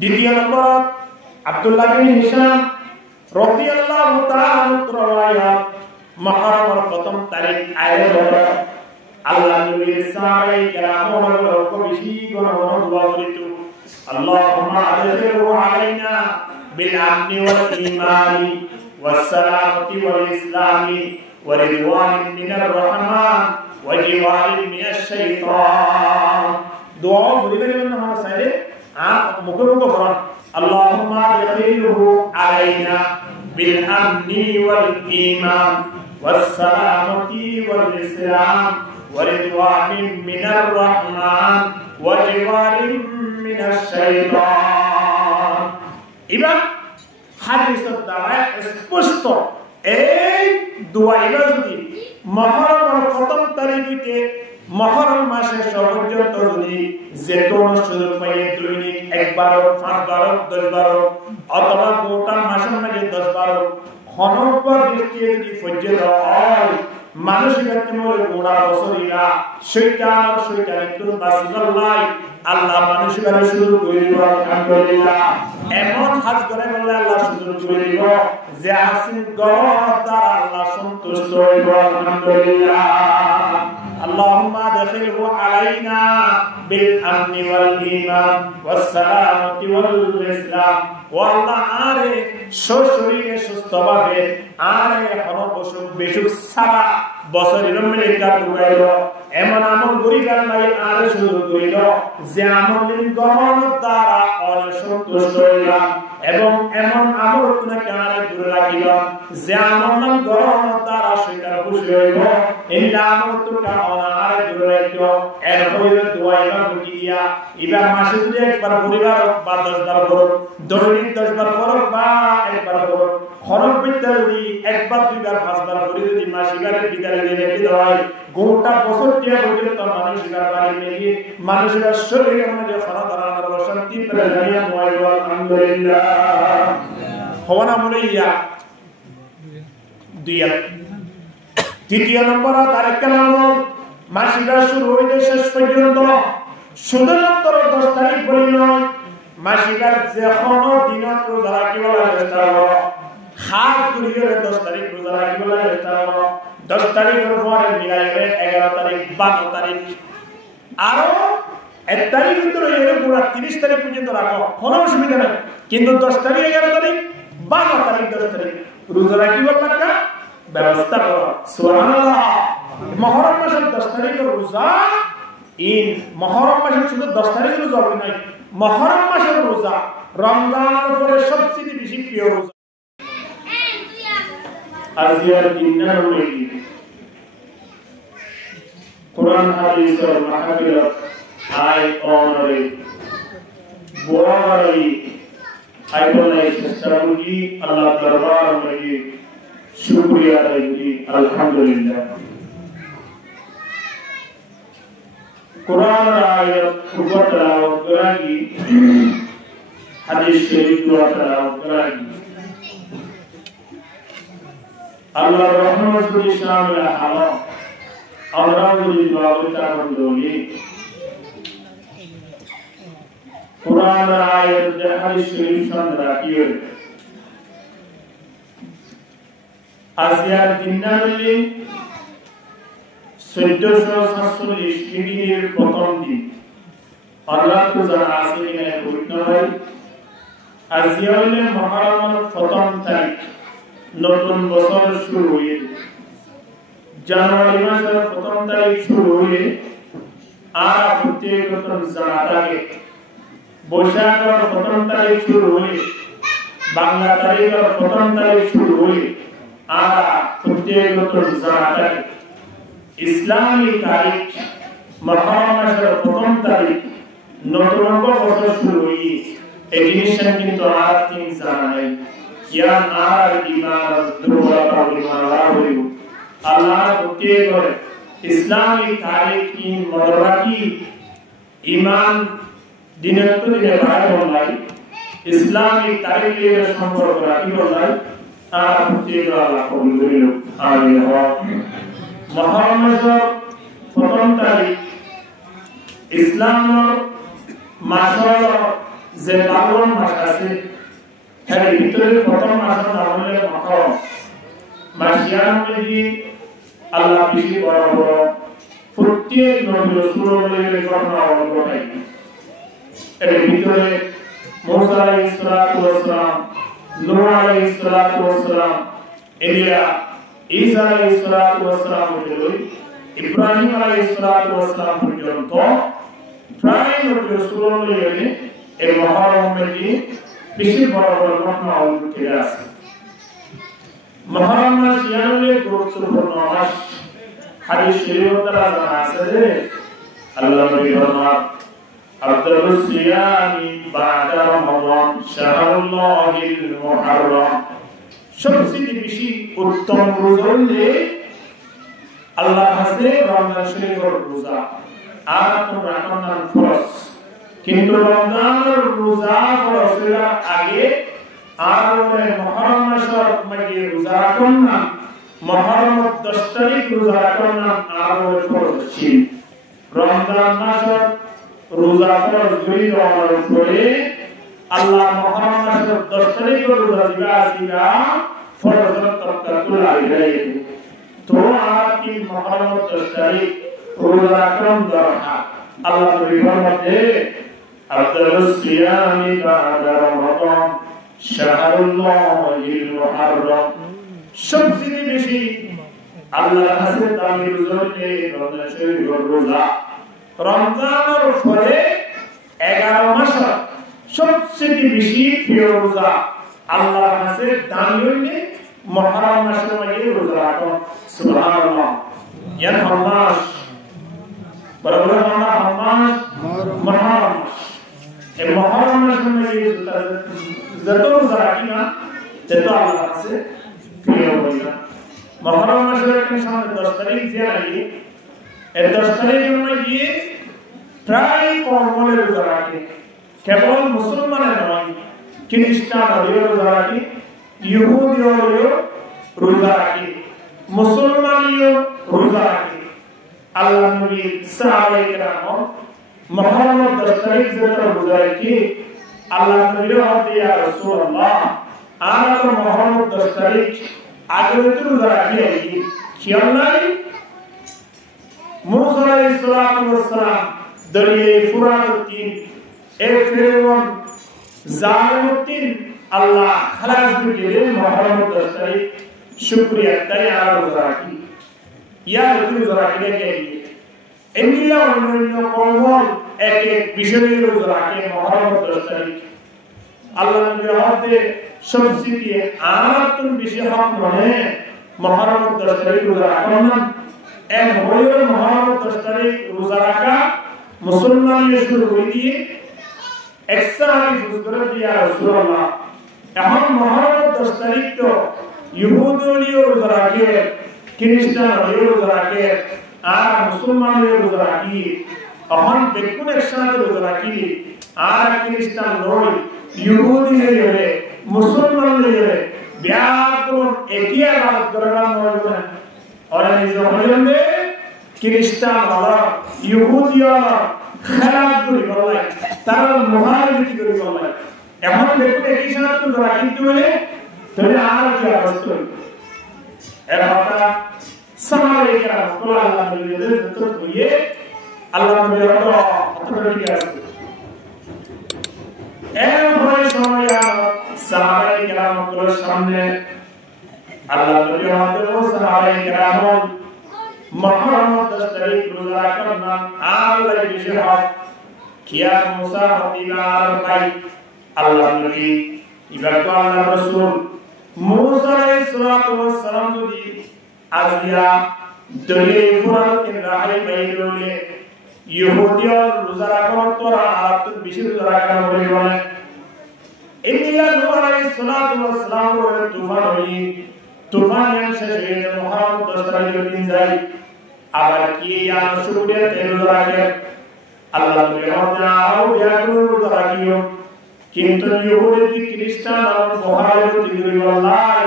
দ্বিতীয় নম্বর আব্দুল্লাহ বিন হিশাম রাদিয়াল্লাহু তাআলা রাওয়ায়াত মুহররমের প্রথম তারিখ আয়াত আল্লাহ নবী সাহাবায়ে কেরামের উপর বেশি করে দোয়া করিত আল্লাহুম্মা আদখিলহু আলাইনা বিল আমনি ওয়াল ঈমানি ওয়াস সালামতি ওয়াল ইসলামি ওয়া রিদওয়ানিন মিনার রহমান ওয়া জিওয়ারিন মিনাশ শাইতান দোয়া করিবেন না সাইরে মুখে মুখে বলেন আল্লাহুম্মা আদখিলহু আলাইনা বিল আমনি ওয়াল ঈমান ওয়াস সালামতি ওয়াল ইসলাম ওয়া রিদওয়ানিন মিনার রহমান ওয়া জিওয়ারিন মিনাশ শাইতান। এবার হাদিসের দ্বারা স্পষ্ট এই দোয়াইবা যদি মুহররমের প্রথম তারিখে মুহররম মাসের পর্যন্ত যদি যে কোনো সুযোগ পাইয়ে দৈনিক একবার 5-বার 10-বার অথবা গোটা মাসের মাঝে 10-বার হনব্বর দৃষ্টিতে যদি ফজ্জে হয় মানসিকতা মূলে গোড়া বছরিরা শয়তানিত্ব বাসিবাল্লাহ আল্লাহ মানসিকতা শুরু করে দিব আলহামদুলিল্লাহ। এমন হাজ করে বলে আল্লাহ সুযোগ করে দিব যে আসিন গড় দ্বারা আল্লাহ সন্তুষ্ট হইব আলহামদুলিল্লাহ। اللهم ادخله علينا بالامن والايمان والسلامه والاسلام والله আরে শরীরে সুস্থভাবে আরে হনবসুক বেসুক সারা বছরের মেলেকা দুগাইল এমন আমল গরিকার নাই আরে শুরু করিল যে আমলের গমন দ্বারা অসন্তুষ্ট হইলাম এবং এমন আমল তোমাকে আরে দূরে রাখিল যে আমল গমন দ্বারা সেটা খুশি হইব এই আমল তোমরা আরে দূরে রাখিও এর হইবে দোয়াইবা বুঝিয়া এবার মাসে যদি একবার পরিবার বা 10-বার করো দৈনিক 10-বার করো বা একবার করো খরচ বিদ্যা যদি একবার 2-বার 5-বার করে যদি মাসিকারের বিদ্যালয়ে রেখে দেওয়া হয় গোটা বছর টিয়া পর্যন্ত মানুষের বাড়ি মেয়ে মানুষের শরীরের মধ্যে খানা দাঁড়ানোর শান্তি পেলে জানিয়া দোয়াইবা আলহামদুলিল্লাহ হওয়ানা মনে ইয়া দুইয়া। তৃতীয় নম্বর তারিখ কালাম মাসিকা শুরু হইতে শেষ পর্যন্ত শুধুমাত্র 10 তারিখ বলি নয় মাসিকার যে কোনো দিনত রোজা রাখিব চেষ্টা করো খাস করিয়ে 10 তারিখ রোজা রাখিব চেষ্টা করো 10 তারিখের পরে মিলাইবে 11 তারিখ 12 তারিখ আরো 1 তারিখ ভিতরে এর পুরো 30 তারিখ পর্যন্ত রাখো কোনো অসুবিধা নেই কিন্তু 10 তারিখ 11 তারিখ 12 তারিখ 10 তারিখ রোজা রাখিব লাগা ব্যবস্থা করো সুবহানাল্লাহ। মুহররম মাসের 10 তারিখের রোজা ইন মুহররম মাসের শুধু 10 তারিখের রোজা নয় মুহররম মাসের রোজা রমজানের পরে সবচেয়ে বেশি প্রিয় রোজা আজিয়ার দিনের রোজা কোরআন হাদিসের মাহফিল আই অনরে বোরারি আইবলাই সস্তারুজি আল্লাহ দরবার মে শুকরিয়া আদায় করি আলহামদুলিল্লাহ। কোরআন আয়াত কুবরাত করাগি হাদিস শরীফ কুবরাত করাগি আল্লাহ রহমতুল শামিল হালা আমরা যদি দোয়া বন্ধুনি কোরআন আয়াত হাদিস শরীফ সঙ্গে রাখিও আজিয়ার দিনালি 1447 হিজরির প্রথম দিন আল্লাহ তাআলা আসিনে ঘটনায় আজিয়ালে মুহররমের প্রথম তারিখ নতুন বছর শুরু হয়ে জানুয়ারি মাসের প্রথম তারিখ শুরু হয়ে আর প্রত্যেক নতুন জানাতাকে বৈশাখের প্রথম তারিখ শুরু হয়ে বাংলা তারিখের প্রথম তারিখ শুরু হয়ে আর প্রত্যেক নতুন জানাতাকে ইসলামী তারিখ মুহররম মাসের প্রথম তারিখ নতুন বছর শুরু হয়ে এই জিনিসটা কিন্তু আর তিন জানা নাই ইয়া আর ঈমান দুরুরা পরিমাণ হইব আল্লাহ ওকে করে ইসলামী তারিখ কি মদরাকি ঈমান দিনের তো দিনে ভাই বলাই ইসলামী তারিখের সম্পর্ক রাখি বলাই আর ওকে আল্লাহ কবুল করিল আমিন। মুহররম মাসের প্রথম তারিখ ইসলামের মাস যে 12 মাস আছে এর ভিতরে প্রথম মাসের নাম হলো মুহররম। মাসিয়ার মধ্যে আল্লাহ বেশি বড় বড় প্রত্যেক নবী রাসূলের ঘটনা ঘটায়। এর ভিতরে মুসা আলাইহিস সালাতু ওয়াস সালাম, নূহ আলাইহিস সালাতু ওয়াস সালাম, এলিয়া, ঈসা আলাইহিস সালাতু ওয়াস সালাম, ইব্রাহিম আলাইহিস সালাতু ওয়াস সালাম পর্যন্ত প্রায় নবী রাসূলের এই মুহররম মধ্যে বেশি বড় বড় ঘটনা ঘটে আছে। মুহররম মাস ইয়ানুল গুরুত্বপূর্ণ মাস। হাদিস শরীফ দ্বারা জানা আছে যে আল্লাহ নবী ফরমান আফদালুস সিয়ামি বা'দা রমাদান শাহরুল্লাহিল মুহররম। সবচেয়ে বেশি উত্তম রোজা হলো আল্লাহর কাছে রমজান শরীফের রোজা। আর রমজান ফরজ, কিন্তু রমজানের রোজা ফরজের আগে আর মুহররম মাসের মধ্যে রোজা রাখুন না, মুহররম 10 তারিখ রোজা রাখুন না, আর ফরজ ছিল। রমজান মাসের রোজা ফরজ হয়ে যাওয়ার পরে আল্লাহ মুহররম মাসের 10 তারিখ রোজা দিবা ফরজের তরকা তুলা হয়ে তো আর কি মুহররম 10 তারিখ রোজা রাখুন দরকার। আল্লাহ নবী ফরমাতে আফদালুস সিয়ামি বা'দা রমাদান শাহরুল্লাহিল মুহররম। সবচেয়ে বেশি আল্লাহর কাছে দামি রোজা হলো রমজান শরীফের রোজা। রমজানের পরে 11 মাস সবচেয়ে বেশি প্রিয় রোজা আল্লাহর কাছে দামি হলো মুহররম মাসের মধ্যে রোজা রাখা। সুবহানাল্লাহ। এর মাস বরাবর মাস মুহররম। এই মুহররম মাসের মধ্যে যত রোজা রাখি না তত আল্লাহর কাছে প্রিয় হয় না। মুহররম মাসের সামনে 10 তারিখ যে লাগে এই 10 তারিখের মধ্যে প্রায় কমলে রোজা রাখে। কেবল মুসলমানের নয়, খ্রিস্টানও রোজা রাখে, ইহুদিও রোজা রাখে, মুসলমানও রোজা রাখে। আল্লাহ নবী সাহাবায়ে কেরাম মুহররম 10 তারিখ যে রোজা রাখে আল্লাহ নবী বলেন ইয়া রাসূলুল্লাহ আর মুহররম 10 তারিখ আগে তো রোজা রাখে খেয়াল নাই? মুসা আলাইহিস সালাতু ওয়াস সালাম দরিয়ে ফুরাতুদ্দিন এক ফেরেউন জালিমুদ্দিন আল্লাহ খালাস করে মুহররম 10 তারিখ শুকরিয়া তাই আর রোজা রাখি ইয়া রোজা রাখি দেখে এমনিয়া অন্যান্য কওম এক এক বিষয়ে রোজা রাখে মুহররম 10 তারিখ। আল্লাহ নবীর হাতে সবচেয়ে আরাতন বেশি হক মানে মুহররম 10 তারিখ রোজা রাখা না। এক হলো মুহররম 10 তারিখ রোজা রাখা মুসলমানের শুরু হয়ে দিয়ে এক্সট্রা হাদিস করে দিয়া রাসূলুল্লাহ। এখন মুহররম 10 তারিখ তো ইহুদিও রোজা রাখে, খ্রিস্টানও রোজা রাখে, আর মুসলমানও রোজা রাখি। এখন বেকুন একসাথে রোজা রাখি আর খ্রিস্টান নয়, ইহুদি হয়ে মুসলমান হয়ে ব্যাপক একই আবাদ করার নয় না। আর নিজে হলেন খ্রিস্টান হলো ইহুদি হলো খারাপ করে বলে তারা মুহারিবি করে বলে। এখন দেখতে একই সাথে রোজা রাখি বলে তবে আর কি অবস্থা এর কথা সাহাবায়ে কেরাম আল্লাহ নবীর যত করিয়ে আল্লাহ নবীর অথরিটি আছে। এর পরে সময় সাহাবায়ে কেরামের সামনে আল্লাহ নবী ও সাহাবায়ে কেরাম মুহররম 10 তারিখ রোজা রাখার নাম আল্লাহ বিশেষ হক কিয়া মুসা হতিবার ভাই আল্লাহ নবী ইবার তো আল্লাহ রাসূল মুসা আলাইহিস সালাম যদি আজিয়া দলিল ফুরাতের রাহে বাইরে ইহুদিয়া রোজা রাখার তোরা আর বিশেষ রোজা রাখা বলে বলে ইল্লা নূহ আলাইহিস সালাম এর তুফান হই তুফান শেষে মুহররম 10 তারিখের দিন যায়। আবার কি ইয়ান শুরুতে রোজা রাখে আল্লাহ বলেন রোজা রাখিও, কিন্তু ইহুদি খ্রিস্টান আর মুহাজির দিগরি বলাই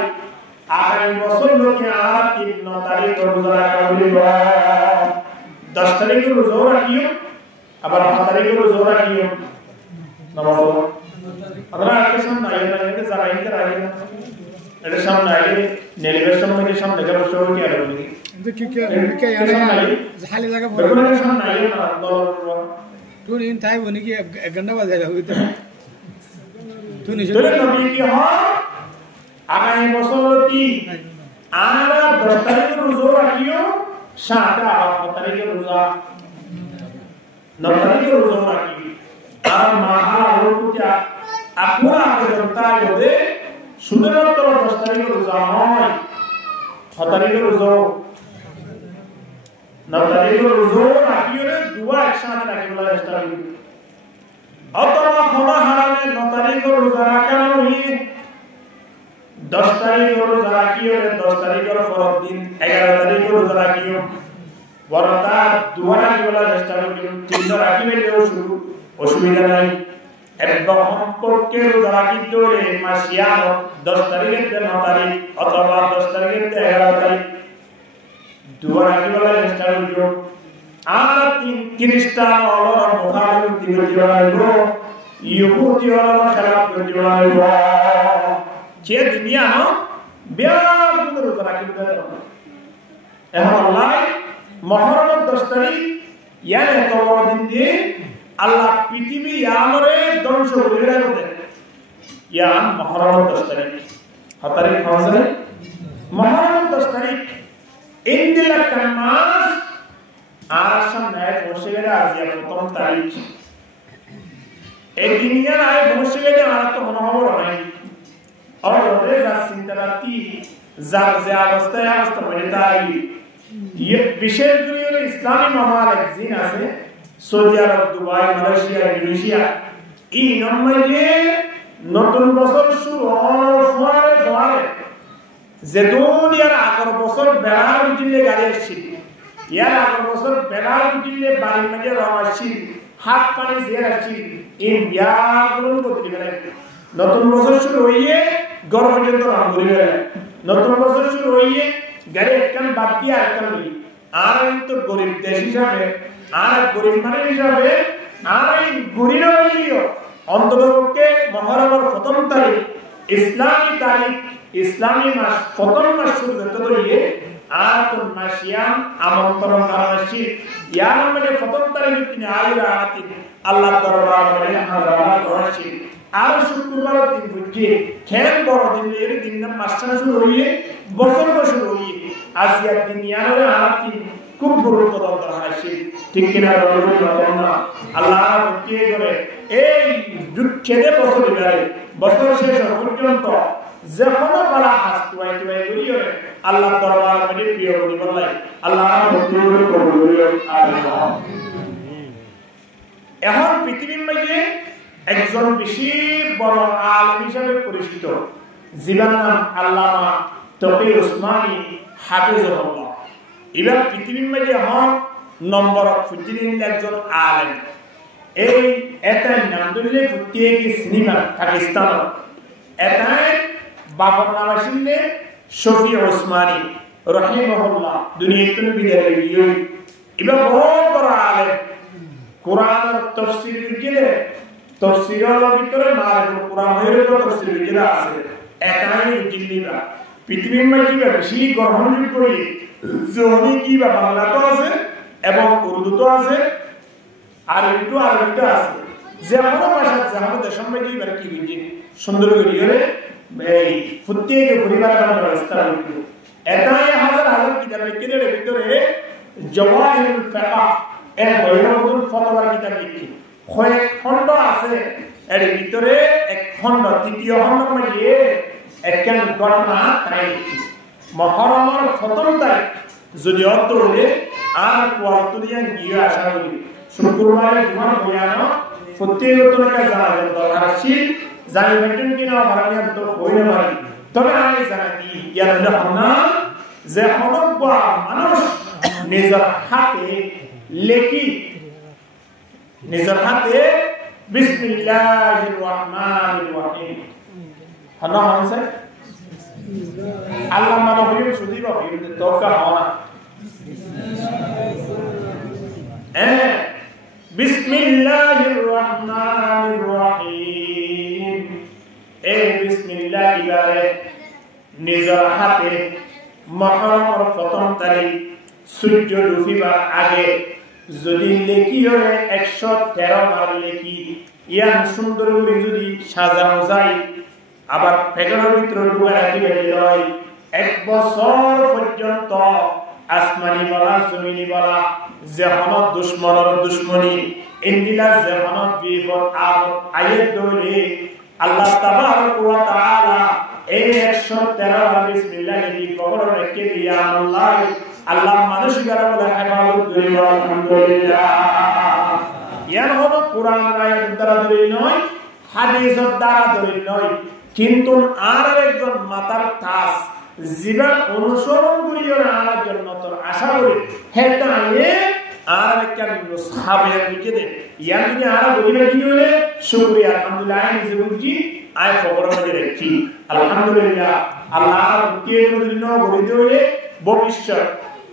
আগামী বছর লোকে আর 3 তারিখ রোজা রাখা বলিব 10 তারিখ রোজা রাখিও আবার 9 তারিখে রোজা রাখিও নামাজ আমরা আজকে সামনে আইনা এটা জায়গা ইনকে রাখি এটা সামনে আইলে নেলিভেশন মধ্যে সামনে গেল সব কি আর বলি কিন্তু কি খালি জায়গা পড়ে বেগুনের সামনে আইলে না তুই ইন তাই বনি কি 1 ঘন্টা বাজে যাবে তুই নিজে তোরে নবী কি হয় আগামী বছর কি আমরা 10 তারিখে রোজা রাখিও সাথে আবার 9 তারিখে রোজা 9 তারিখে রোজা রাখি আর মাহারা রোজা আপনারা আবেদন তাই হবে শুধুমাত্র 10 তারিখে রোজা নয় 9 তারিখে রোজা 9 তারিখে রোজা রাখিও দুয়া একসাথে রাখি বলা চেষ্টা করি অথবা ক্ষমা হারামে 9 তারিখে রোজা রাখা নয় 10 তারিখে রোজা রাখিও 10 তারিখের পরের দিন 11 তারিখে রোজা রাখিও বরতা দুয়া রাখি বলা চেষ্টা করি তিন রাখিলে শুরু অসুবিধা নাই একদম সম্পর্কে রোজা রাখিতে হলে মাসিয়া 10 তারিখে 9 তারিখ অথবা 10 তারিখে 11 তারিখ দুয়া রাখি বলা চেষ্টা করি আর তিন খ্রিস্টান ওরা মুখামুখি দিবে দিবাইবো ইহুদি ওরা খারাপ করে দিবাইবো যে দুনিয়া না ব্যাপক রোজা রাখিতে এখন আল্লাহ মুহররম 10 তারিখ ইয়ার এত বড় দিন দিয়ে আল্লাহ পৃথিবী আমরে ধ্বংস করে রাখবে ইয়ান মুহররম 10 তারিখ হতারিখ হজরে মুহররম 10 তারিখ ইন্দিলা কামাস আর সামনে বসে গেলে আজিয়া প্রথম তারিখ এই দুনিয়ার আয় বসে গেলে আর তো মনোহর নাই আর ওরে যা চিন্তারাতি যার যে অবস্থা মানে তাই বিশেষ করে ইসলামী মামলাত জিন আছে সৌদি আরব দুবাই মালয়েশিয়া ইন্দোনেশিয়া এই নম্বরে নতুন বছর শুরু হওয়ার পরে যে দুনিয়ার আগের বছর বেড়ার উঠিলে গাড়ি আসছিল ইয়ার আগের বছর বেড়ার উঠিলে বাড়ির মাঝে রওনা আসছিল হাত পানি দিয়ে আসছিল এই বিয়াগুলো করতে গেলে নতুন বছর শুরু হইয়ে গড় পর্যন্ত রাম ঘুরে গেলে নতুন বছর শুরু হইয়ে গাড়ি একখান বাদ দিয়ে আরেকখান বলি আর তো গরিব দেশ হিসাবে আর গরিব মানুষ হিসাবে আর এই গরিব অন্ততপক্ষে মহরমের প্রথম তারিখ ইসলামী তারিখ ইসলামী মাস প্রথম মাস শুরু করতে ধরিয়ে আর তো মাসিয়াম আমন্ত্রণ করাচ্ছি ইয়ার মানে প্রথম তারিখ তিনি আয়ুরা আতি আল্লাহ দরবারে হাজার করাচ্ছি আর শুক্রবার দিন বুঝিয়ে খেল বড় দিন এর দিন না মাসখানা শুরু হইয়ে বছর শুরু হইয়ে আজিয়ার দিন ইয়ারে আতি খুব গুরুত্ব দরকার আছে ঠিক কিনা না আল্লাহ বুঝিয়ে করে এই দুঃখেদে বছর গেলে বছর শেষ পর্যন্ত যখন বলা হাসতুয়াই তুই করিও আল্লাহ দরবার মধ্যে প্রিয় বলি বলাই আল্লাহ কবুল করিও আমিন এখন পৃথিবীর মধ্যে একজন বেশি বড় আলেম হিসেবে পরিচিত যিনার নাম আল্লামা তকি উসমানী হাফিজুল্লাহ এবার পৃথিবীর মধ্যে এখন নম্বর ফুটিলেন একজন আলেম এই এটাই নাম ধরলে ফুটিয়ে কি সিনেমা পাকিস্তান এটাই বাবার নাম আসলে শফি ওসমানী রহিমাহুল্লাহ দুনিয়াতে বিদায় গিয়ে এবার বড় আলেম কোরআনের তাফসীর গেলে তাফসীরের ভিতরে মারফুল কোরআন এর তাফসীর গেলে আছে একাই জিল্লিরা পৃথিবীর মধ্যে বেশি গ্রহণযোগ্য করে জোহরি কি বা বাংলাতে আছে এবং উর্দুতে আছে আর একটু আরবিতে আছে যে কোনো ভাষা যে আমাদের দেশের মধ্যে এবার কি হয়েছে সুন্দর করে এই প্রত্যেক পরিবারের ব্যবস্থা হয়েছে এটাই হাজার হাজার কিতাব লিখে ভিতরে জওয়াহিরুল ফাকাহ এর বইয়ের ফতোয়ার কিতাব লিখি কয়েক খণ্ড আছে এর ভিতরে এক খণ্ড তৃতীয় খণ্ডের মধ্যে একখান ঘটনা তাই মুহররমের প্রথম তারিখ যদি অর্থ হলে আর কোয়ার্তুরিয়া গিয়ে আসা করি শুক্রবারে জুমার বয়ান প্রত্যেকটা জানার দরকার আছে জানিবেন কিনা বারানিয়া তো হইতে পারে তবে আমি জানা দি ইয়ার না যে সমগ্র মানুষ নিজের হাতে লেখি নিজের হাতে বিসমিল্লাহির রহমানির রহিম হানা আছে আল্লাহ মানে হইল সুদী বা হইল দরকার হয় বিসমিল্লাহির রহমানির রহিম। এই বিসমিল্লাহ ইবারে নিজের হাতে মহরমের প্রথম তারিখ সূর্য ডুবিবার আগে যদি লেখি হয়ে 113 বার লেখি ইয়ান সুন্দর করে যদি সাজানো যায়, আবার পেটের ভিতরে ঢুকে রাখি বেঁধে দেয়, 1 বছর পর্যন্ত আসমানি বলা জমিনি বলা জেহানত দুশ্মনের দুশ্মনী ইন্দিলা জেহানত বিপদ আপদ আয়ের দৌড়ে আল্লাহ তাবারক ওয়া তাআলা এই 113 বার বিসমিল্লাহ লিখি কবর রেখে দিয়া আল্লাহ মানুষের বলে হেফাজত করিব। আলহামদুলিল্লাহ। ইয়ার হলো কোরআন আয়াত দ্বারা দলিল নয়, হাদিসের দ্বারা দলিল নয়, কিন্তু আর একজন মাতার তাস জীবন অনুসরণ করিও না আর জন্য তোর আশা করি হেটা এ আর একটা সাহাবের দিকে দে ইয়ার দিকে আর বলিবে কি হলে শুকরিয়া আলহামদুলিল্লাহ নিজে বুঝি আয় খবর মধ্যে রাখি। আলহামদুলিল্লাহ আল্লাহ কে দিন বলি দিলে ভবিষ্যৎ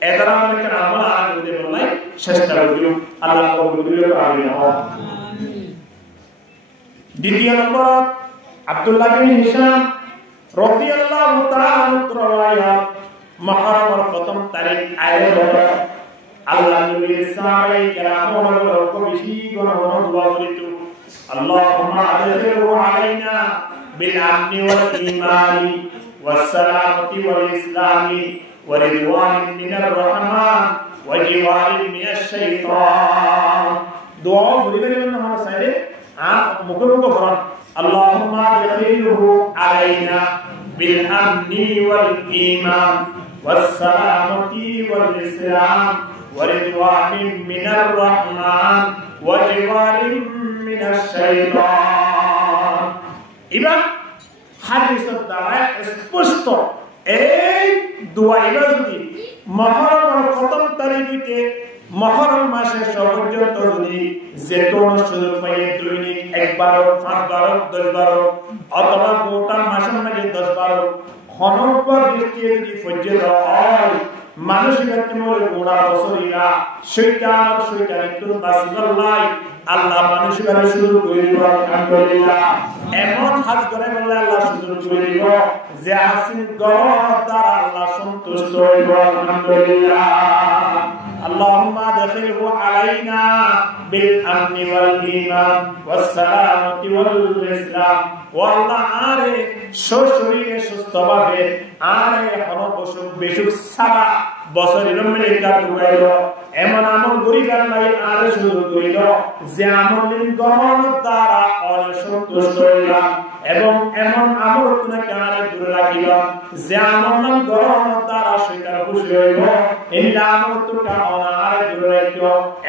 এদারা আমাকে আমল আর বলতে বলাই চেষ্টা করিও। আল্লাহ কবুল করিও। আমিন। দ্বিতীয় নম্বর আব্দুল্লাহ বিন হিশাম রাদিয়াল্লাহু তাআলা রাওয়ায়াত মুহররমের প্রথম তারিখ আয়ের আল্লাহ নবীর সাহাবায়ে কেরামের লোক বেশি গণনা দোয়া করিত, আল্লাহুম্মা আদখিলহু আলাইনা বিল আমনি ওয়াল ঈমানি ওয়াস সালামতি ওয়াল ইসলামি ওয়া রিদওয়ানিন মিনার রহমান ওয়া জিওয়ারিন মিনাশ শাইতান। দোয়া বলিবেন না আমার সাইরে মুখে মুখে পড়ুন, আল্লাহুম্মা আদখিলহু আলাইনা বিল আমনি ওয়াল ঈমান ওয়াস সালামতি ওয়াল ইসলাম ওয়া রিদওয়ানিন মিনার রহমান ওয়া জিওয়ারিন মিনাশ শাইতান। এবার হাদিসের দ্বারা স্পষ্ট এই দোয়া এবার যদি মুহররমের প্রথম তারিখে মুহররম মাসের পর্যন্ত যদি যে কোনো সুযোগ পাইয়ে দৈনিক 1 বার 5 বার 10 বার অথবা গোটা মাসের মধ্যে 10 বার খনপর দৃষ্টি যদি ফজ্জে হয় মানুষের মধ্যে গোড়া বছরিরা শয়তানিত্ব বাসিবাল্লাহ আল্লাহ মানুষের কাছে শুরু করে দিব। আলহামদুলিল্লাহ। এমন হাজ করে বললে আল্লাহ সুযোগ করে দিব যে হাসিন গড় দ্বারা আল্লাহ সন্তুষ্ট হইব। আলহামদুলিল্লাহ। আল্লাহুম্মা আদখিলহু আলাইনা বিল আমনি ওয়াল ঈমান ওয়াস সালামতি ওয়াল ইসলাম। ওয়া আল্লাহ আরে শরীরে সুস্থভাবে আরে অনবসুক বেসুক সারা বছরের মেলেকা ঢুকাইল এমন আমল গরিবার নাই আরে শুরু করিল যে আমলের গমন দ্বারা অসন্তুষ্ট হইলাম এবং এমন আমল তোমাকে আরে দূরে রাখিল যে আমল গমন দ্বারা সেটা খুশি হইব এই আমল তোমরা আরে দূরে রাখিল।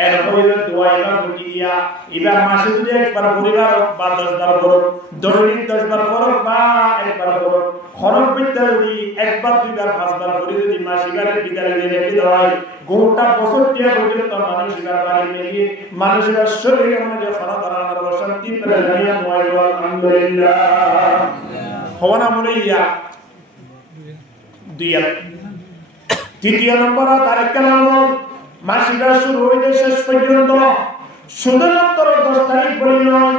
এর হইলে দোয়া এবার বুঝি দিয়া এবার মাসে যদি একবার পরিবার বা 10 বার করো, দৈনিক 10 বার করো বা একবার করো, খরচ বিদ্যা যদি 1 বার 2 বার 5 বার করে যদি মাসিকারের বিদ্যালয়ে রেখে দেওয়া হয় গোটা বছর টিয়া পর্যন্ত মানুষের বাড়ি লেগে মানুষের শরীরের মধ্যে খরা দাঁড়ানোর শান্তি পেলে জানিয়া নয়। আলহামদুলিল্লাহ। হওয়া মনে ইয়া দুইয়া। তৃতীয় নম্বর তারিখ নাম মাসিকা শুরু হইতে শেষ পর্যন্ত শুধুমাত্র 10 তারিখ বলি নয়,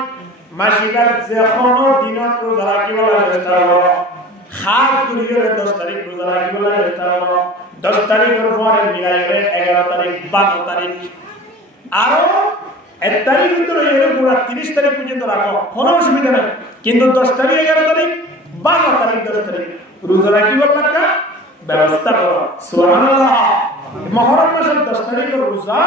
মাসিকার যে কোনো দিনত রোজা রাখিব চেষ্টা করো, খাস করিয়ে 10 তারিখ রোজা রাখিব চেষ্টা করো। 10 তারিখের পরে মিলাইবে 11 তারিখ 12 তারিখ আরো 1 তারিখ ভিতরে এর পুরো 30 তারিখ পর্যন্ত রাখো, কোনো অসুবিধা নেই। কিন্তু 10 তারিখ 11 তারিখ 12 তারিখ 10 তারিখ রোজা রাখিব লাগা ব্যবস্থা করো। সুবহানাল্লাহ। মুহররম মাসের 10 তারিখের রোজা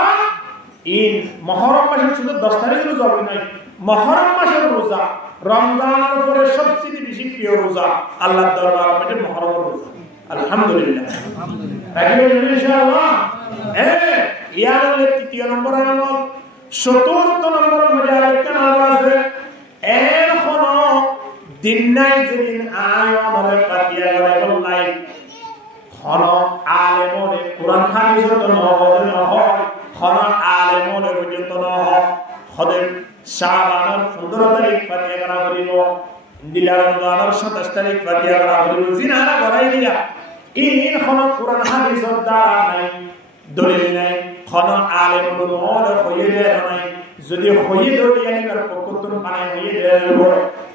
ইন মুহররম মাসের শুধু 10 তারিখের রোজা নয়, মুহররম মাসের রোজা রমজানের পরে সবচেয়ে বেশি প্রিয় রোজা আল্লাহর দরবারে মানে মুহররম রোজা। আলহামদুলিল্লাহ। রাখবেন ইনশাআল্লাহ। ইয়ার তৃতীয় নম্বর আমল, চতুর্থ নম্বর মধ্যে আরেকটা নাম আছে এর কোন দিন নাই যেদিন আয়াতের পাতিয়া করে বলাই কোন আলেমনে কোরআন হাদিসের নবদে নহয়, কোন আলেমনে পর্যন্ত নহয় হদে শাবানের 15 তারিখ পাতিয়া করা হইব, দিলার রমজানের 27 তারিখ পাতিয়া করা হইব, জিনারা করাই দিয়া ইন কোন কোরআন হাদিসের দ্বারা নাই দলিল নাই, কোন আলেম নবদে হইলে নাই যদি হয়ে দরিয়ানি আর পক্ষতুন পানি হয়ে দেব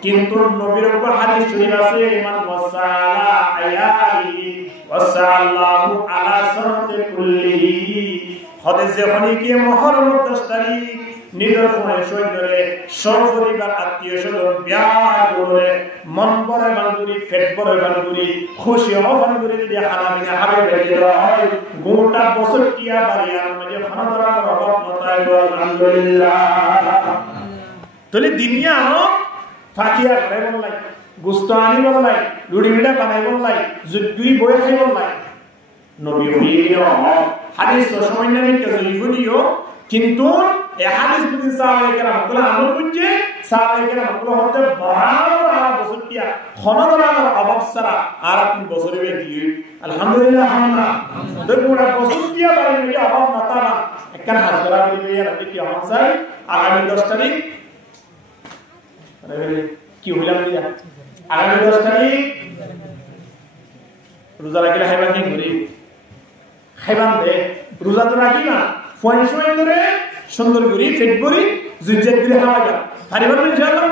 কিন্তু নবীর উপর হাদিস শরীফ আছে মান ওয়াসালা আয়ালি ওয়াসাল্লাহু আলা সারতে কুল্লিহি হাদিসে হনিকে মুহররম 10 তারিখ নিজের ফোনে সৈন্যরে সপরিবার আত্মীয় স্বজন বিয়ার করে মন ভরে বান্ধবী পেট ভরে বান্ধবী খুশি হবান্ধবী যদি হারামিনা হারে বেরিয়ে হয় গোটা বছর টিয়া বাড়িয়ার মধ্যে খানাদার অভাব নতাই আলহামদুলিল্লাহ তাহলে দুনিয়া ফাকিয়া করে বললাই গুস্ত আনি বললাই লুড়ি মিঠা বানাই বললাই দুই বই খাই বললাই নবী হইও হাদিস সামান্য নিতে জয়ফুনিও কিন্তু এই হাদিস বুঝি সাহাবায়ে কেরাম কলা আমল বুঝে সাহাবায়ে কেরাম কলা হতে বরাবর আর বসটিয়া খনদরার অভাব সারা আর আপনি বছরে দিয়ে আলহামদুলিল্লাহ আমরা দপুরা বসটিয়া বাড়ি নিয়ে অভাব মাতা না একখান হাজরা দিয়ে রাতে কি হনসাই আগামী 10 তারিখ আরে কি হইলাম দিয়া আগামী 10 তারিখ রোজা রাখিলে খাইবা কি করি খাইবান দে রোজা তো রাখি না ফয়সই ধরে সুন্দর করে পেট ভরি জুজ্জাত করে খাওয়া যায় পারিবার ইনশাআল্লাহ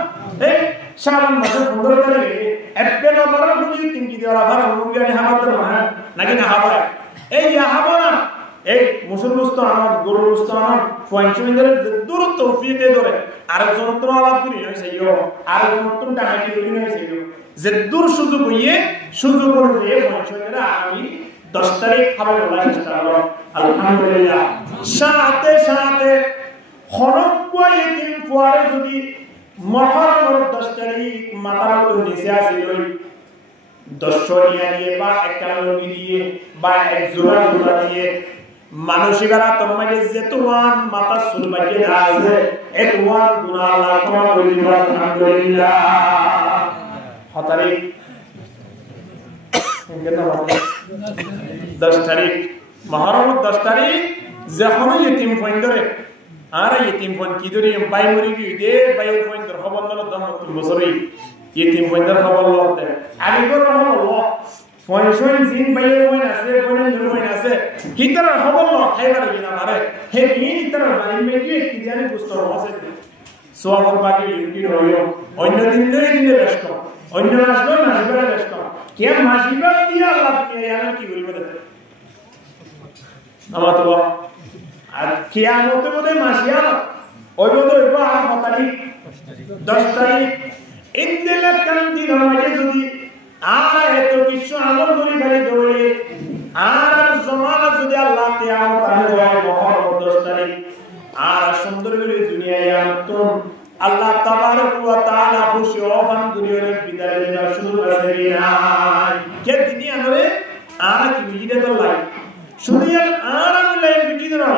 এই শাবান মাসে 15 তারিখে এপ্পেল মারা খুঁজি তিনটি দেওয়া ভাড়া মুরগি হামাত না নাকি না হাবা এই হাবা না এই মুসলমানস্ত আমার গরুস্ত আমার ফয়সই ধরে দূর তৌফিকে ধরে আর যন্ত্র আলাপ করি হইছাইও আর যন্ত্র টাকাটি করি হইছাইও যে দূর সুযোগ হইয়ে সুযোগ করে ফয়সই ধরে আমি 10 তারিখ খাবার বলা ইনশাআল্লাহ আলহামদুলিল্লাহ সাথে সাথে খরক কয় দিন পরে যদি মুহররম 10 তারিখ মাতার তো নিচে আসি ওই 10 শরিয়া দিয়ে বা একালমি দিয়ে বা এক জোড়া জোড়া দিয়ে মানসিকরা তোমাকে যে তোয়ান মাতা সুলবাকে আছে এক ওয়ান গুনাহ আল্লাহ ক্ষমা করে দিবেন আলহামদুলিল্লাহ হতারি 10 তারিখ মুহররম 10 তারিখ যখন ইতিম ফইন্দরে আর ইতিম ফন কি ধরে বাই মরি কি দে বাইর ফইন্দর খবর ললো দম বছরই ইতিম ফইন্দর খবর লতে আমি কর হলো ফইন জিন বাইর ফইন আছে ফইন ধরে ফইন আছে কি তর খবর ল খাইবার বিনা মারে হে কি তর বাড়ি মে কি জানি গুস্তর আছে সোয়াবর বাকি ইউকি রইও অন্য দিন ব্যস্ত অন্য আসলো না আসবে ব্যস্ত কে মাসিবা দিয়া আল্লাহ জানে কি বলবে আমার তো আর কিয়ামতের মধ্যে মাসিয়া ওই মধ্যে ওই আর হতারি 10 তারিখ ইনদিলা কান্তি নমাজে যদি আর এত কিছু আমল করি গাড়ি দৌড়ে আর জমানা যদি আল্লাহ কিয়ামত আনবে মুহররম 10 তারিখ আর সুন্দর করে দুনিয়ায় আনতুন আল্লাহ তাবারক ওয়া তাআলা খুশি হবেন দুনিয়ার বিদায় দেওয়ার শুরু করে না কে দুনিয়া নরে আর কি বিজে তো লাই শুনিয়া আর আল্লাহ বিজে না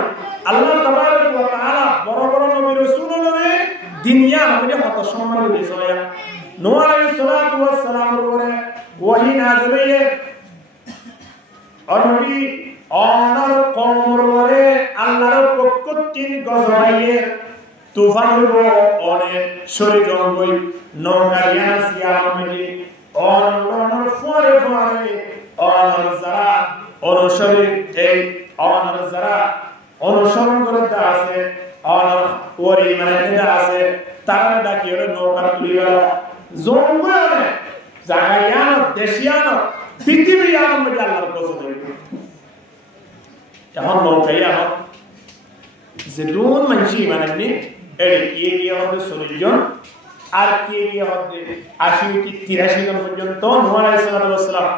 আল্লাহ তাবারক ওয়া তাআলা বড় বড় নবী রাসূলরে দুনিয়া মধ্যে কত সম্মান দিয়েছে নূহ আলাইহিস সালাতু ওয়াস সালামের উপরে ওহী নাযিল হয়ে অনবী অনর কওমের উপরে আল্লাহর পক্ষ থেকে গজবাইয়ে তুফান হইব অনেক শরীর জঙ্গল নৌকারিয়া সিয়ামে অনর ফরে ফরে অনর যারা অনুসরণ এই অনর যারা অনুসরণ করতে আছে অনর ওরি মানে এটা আছে তারা ডাকি ওরে নৌকা তুলি গেল জঙ্গলে জাগায়ান দেশিয়ান পৃথিবীয়ান মধ্যে আল্লাহর কসম এখন নৌকাইয়া যে দুন মানসি মানে নি এর কি কি হবে 40 জন আর কি কি হবে 80 কি 83 জন পর্যন্ত নূহ আলাইহিস সালাম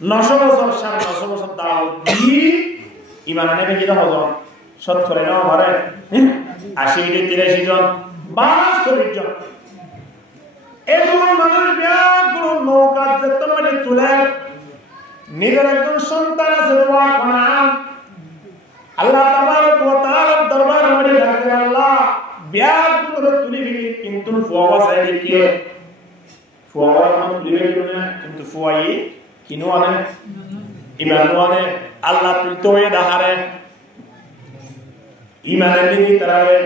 900 বছর 900 বছর দাও দি ঈমান আনবে কি হলো সৎ করে নাও ঘরে 80 কি 83 জন 40 জন এগুলো মানুষ ব্যাগুলো নৌকা যেতে মানে তুলে নিজের একজন সন্তান আছে দোয়া করা আল্লাহ তাবারক ওয়া তাআলার দরবার মধ্যে ডাকে আল্লাহ ব্যাগুলো তুলিবি কিন্তু ফুয়া সাইডে কি ফুয়া তুলিবি না কিন্তু ফুয়াই কিনো আনে ইমানও আনে আল্লাহ তুলতোয়ে দাহারে ইমানের দিকে তারাবে